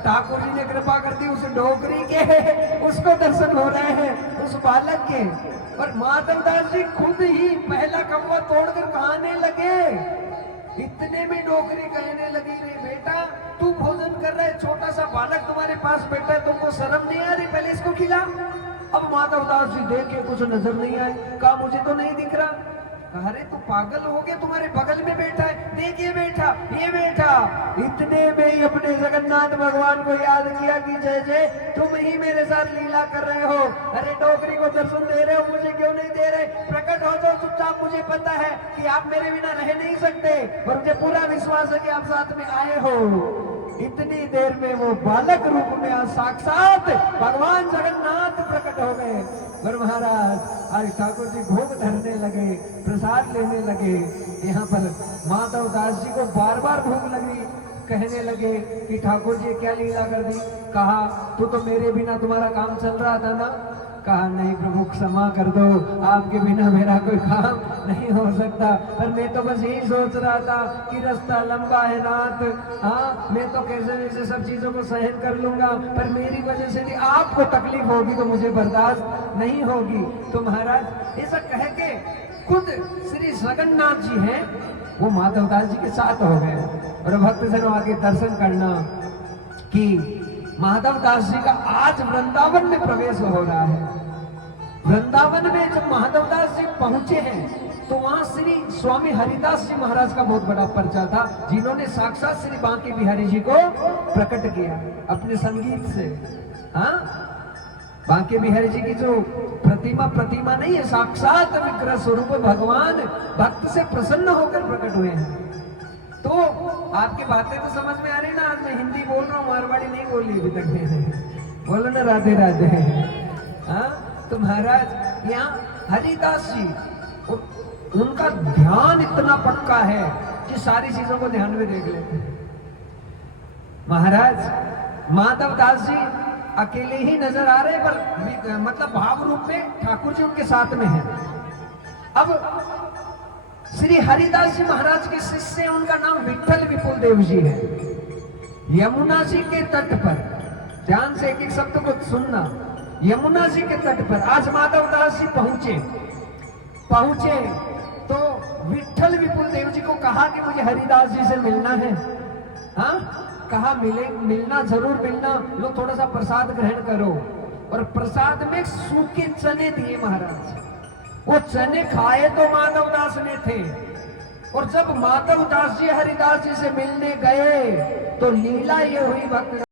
ठाकुर जी ने कृपा कर दी, उस डोकरी के उसको दर्शन हो रहे हैं, उस बालक के। और माधवदास जी खुद ही पहला कौवा तोड़कर कहने लगे, इतने में डोकरी कहने लगी, रे बेटा तू भोजन कर रहा है, छोटा सा बालक तुम्हारे पास बैठा है, तुमको शर्म नहीं आ रही, पहले इसको खिला। अब माधवदास जी देखे कुछ नजर नहीं आए, कहा मुझे तो नहीं दिख रहा। कहा अरे तू पागल हो गया, तुम्हारे बगल में बैठा है, देखिए बैठा, ये बैठा। इतने में ही अपने जगन्नाथ भगवान को याद किया कि जय जय तुम ही मेरे साथ लीला कर रहे हो, अरे डोकरी को दर्शन दे रहे हो, मुझे क्यों नहीं दे रहे, प्रकट हो जाओ चुपचाप, मुझे पता है कि आप मेरे बिना रह नहीं सकते और मुझे पूरा विश्वास है कि आप साथ में आए हो। इतनी देर में वो बालक रूप में साक्षात भगवान जगन्नाथ प्रकट हो गए। और महाराज आज ठाकुर जी भोग धरने लगे, प्रसाद लेने लगे। यहाँ पर माधवदास जी को बार बार भूख लगी, कहने लगे कि ठाकुर जी क्या लीला कर दी। कहा तू तो मेरे बिना तुम्हारा काम चल रहा था ना। कहा नहीं प्रभु क्षमा कर दो, आपके बिना मेरा कोई काम नहीं हो सकता, पर मैं तो बस यही सोच रहा था कि रास्ता लंबा है नाथ, हाँ मैं तो कैसे वैसे सब चीजों को सहन कर लूंगा, पर मेरी वजह से आपको तकलीफ होगी तो मुझे बर्दाश्त नहीं होगी। तो महाराज ऐसा कह के खुद श्री जगन्नाथ जी हैं वो माधवदास जी के साथ हो गए। और भक्तजनों आगे दर्शन करना कि माधवदास जी का आज वृंदावन में प्रवेश हो रहा है। वृंदावन में जब माधवदास जी पहुंचे हैं तो वहां श्री स्वामी हरिदास जी महाराज का बहुत बड़ा पर्चा था, जिन्होंने साक्षात श्री बांके बिहारी जी को प्रकट किया अपने संगीत से। हाँ बांके बिहारी जी की जो प्रतिमा नहीं है, साक्षात विग्रह स्वरूप भगवान भक्त से प्रसन्न होकर प्रकट हुए हैं। तो आपकी बातें तो समझ में आ रही ना, आज मैं हिंदी बोल रहा हूँ, मारवाड़ी नहीं बोली अभी तक मैंने, बोलो ना राधे राधे। हाँ तो महाराज यहाँ हरिदास जी उनका ध्यान इतना पक्का है कि सारी चीजों को ध्यान में देख लेते हैं। महाराज माधवदास जी अकेले ही नजर आ रहे, पर मतलब भाव रूप में ठाकुर जी उनके साथ में है। अब श्री हरिदास जी महाराज के शिष्य, उनका नाम विठल विपुल देव जी है। यमुना जी के तट पर, ध्यान से एक एक शब्द को सुनना, यमुना जी के तट पर आज माधवदास जी पहुंचे तो विठल विपुल देव जी को कहा कि मुझे हरिदास जी से मिलना है। हाँ कहा मिलना जरूर मिलना, लो थोड़ा सा प्रसाद ग्रहण करो। और प्रसाद में सूखे चने दिए महाराज, वो चने खाए तो माधवदास ने थे। और जब माधवदास जी हरिदास जी से मिलने गए तो लीला ये हुई भक्त